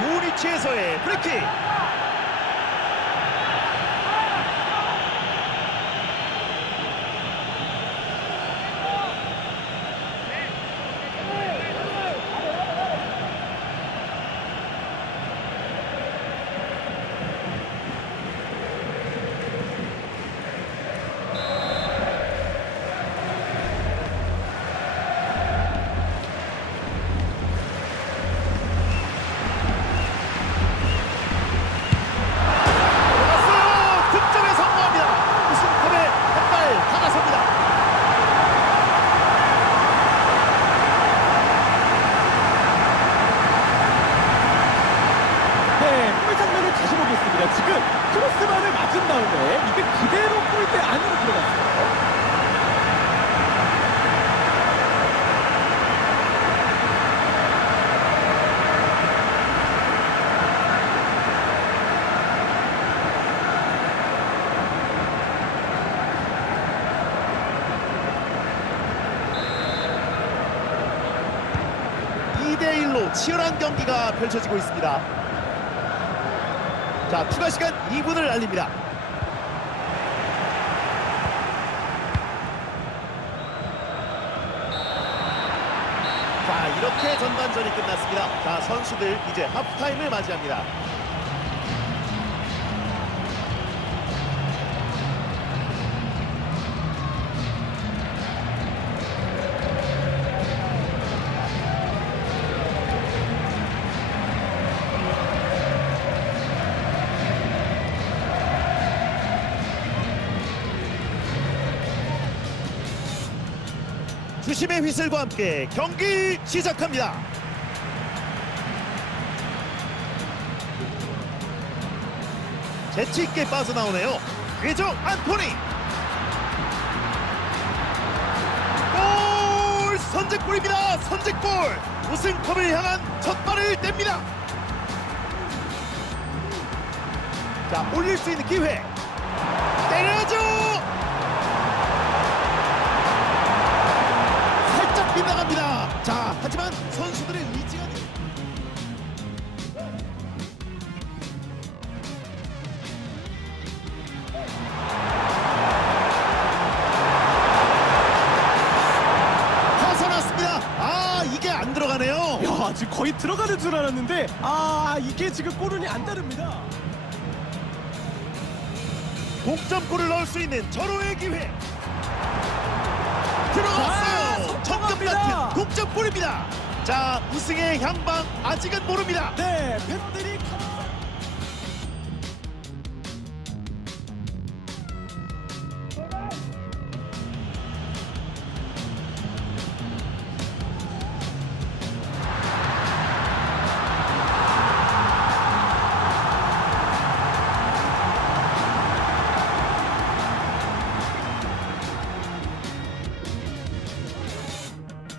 좋은 위치에서의 프리킥. 보겠습니다. 지금 크로스바를 맞은 다음에 이게 그대로 골대 안으로 들어갔어요. 이대 1로 치열한 경기가 펼쳐지고 있습니다. 자, 추가 시간 2분을 알립니다. 자, 이렇게 전반전이 끝났습니다. 자, 선수들 이제 하프타임을 맞이합니다. 주심의 휘슬과 함께 경기 시작합니다. 재치 있게 빠져나오네요. 외적 안토니. 골! 선제골입니다. 선제골. 우승컵을 향한 첫 발을 뗍니다. 자, 올릴 수 있는 기회. 야, 지금 거의 들어가는 줄 알았는데 아, 이게 지금 골운이 안 따릅니다. 동점골을 넣을 수 있는 절호의 기회. 자, 들어갔어요. 정점 성공합니다. 같은 동점골입니다. 자, 우승의 향방 아직은 모릅니다. 네,